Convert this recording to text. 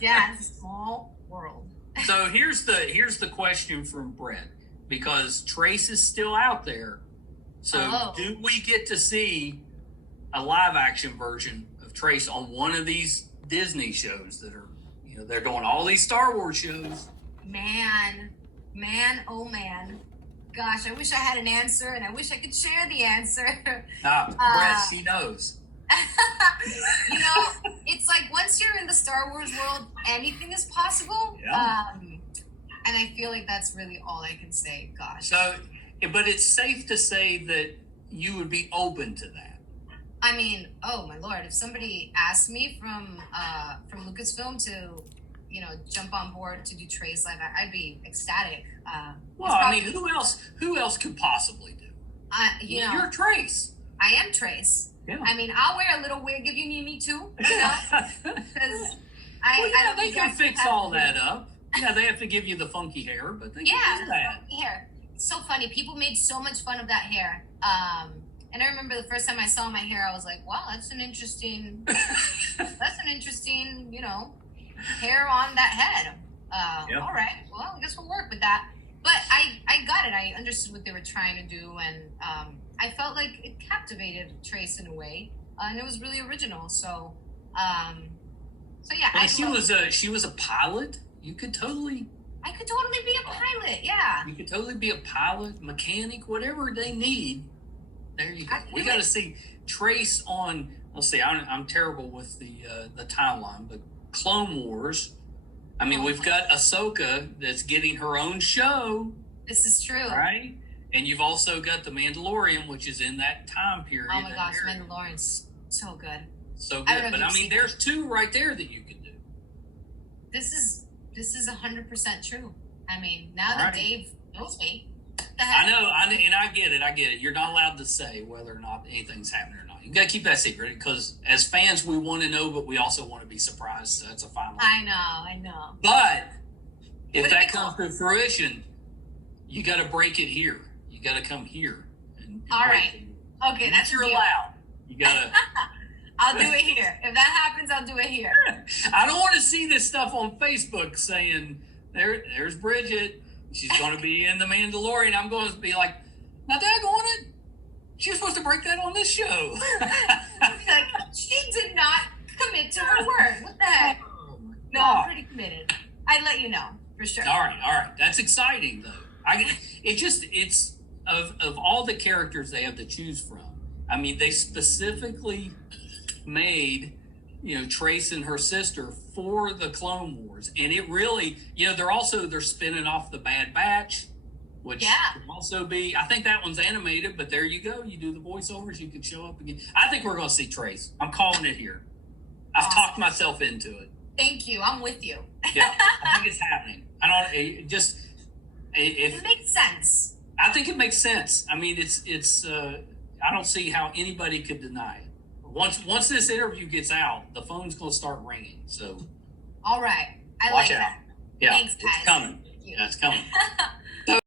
Yeah, it's a small world. So here's the question from Brett, because Trace is still out there. So do we get to see a live action version of Trace on one of these Disney shows that are, they're doing all these Star Wars shows? Man, oh man. Gosh, I wish I had an answer, and I wish I could share the answer. Brett, she knows. It's like once you're in the Star Wars world, anything is possible. Yeah. And I feel like that's really all I can say. Gosh. So, but it's safe to say that you would be open to that. I mean, oh my Lord, if somebody asked me from Lucasfilm to, jump on board to do Trace live, I'd be ecstatic. Who else could possibly do? You're Trace. I am Trace. Yeah. I mean, I'll wear a little wig if you need me to. Because they can fix all that up. Yeah, they have to give you the funky hair, but they can do that. Funky hair. It's so funny. People made so much fun of that hair. And I remember the first time I saw my hair, I was like, wow, that's an interesting, hair on that head. Yep. All right. Well, I guess we'll work with that. But I got it. I understood what they were trying to do. And I felt like it captivated Trace in a way. And it was really original. So yeah. And she was a pilot. I could totally be a pilot. Yeah. You could totally be a pilot, mechanic, whatever they need. There you go. We got to see Trace on. Let's see. I'm terrible with the timeline, but Clone Wars. I mean, we've got Ahsoka that's getting her own show. This is true, right? And you've also got the Mandalorian, which is in that time period. Oh my gosh, Mandalorian's so good. So good, but I mean, there's two right there that you could do. This is 100% true. I mean, now that Dave knows me. I know, and I get it. You're not allowed to say whether or not anything's happening or not. You got to keep that secret, because as fans, we want to know, but we also want to be surprised. So that's a fine line. I know. But if that comes to fruition, you got to break it here. You got to come here. And all right. Okay, that's you're allowed. You got to. I'll do it here. If that happens, I'll do it here. I don't want to see this stuff on Facebook saying, there's Brigitte. She's going to be in The Mandalorian. I'm going to be like, now daggone it. She was supposed to break that on this show. She did not commit to her word. What the heck? No, I'm pretty committed. I'd let you know, for sure. All right. That's exciting, though. It's of all the characters they have to choose from. I mean, they specifically made, Trace and her sister for the Clone Wars. And it really, they're spinning off the Bad Batch, which can also be, I think that one's animated, but there you go. You do the voiceovers, you can show up again. I think we're going to see Trace. I'm calling it here. I've talked myself into it. Thank you. I'm with you. Yeah, I think it's happening. It makes sense. I think it makes sense. I mean, I don't see how anybody could deny it. Once this interview gets out, the phone's going to start ringing. So, all right, watch out. That. Yeah, thanks, guys. It's coming. Thank you. Yeah, it's coming.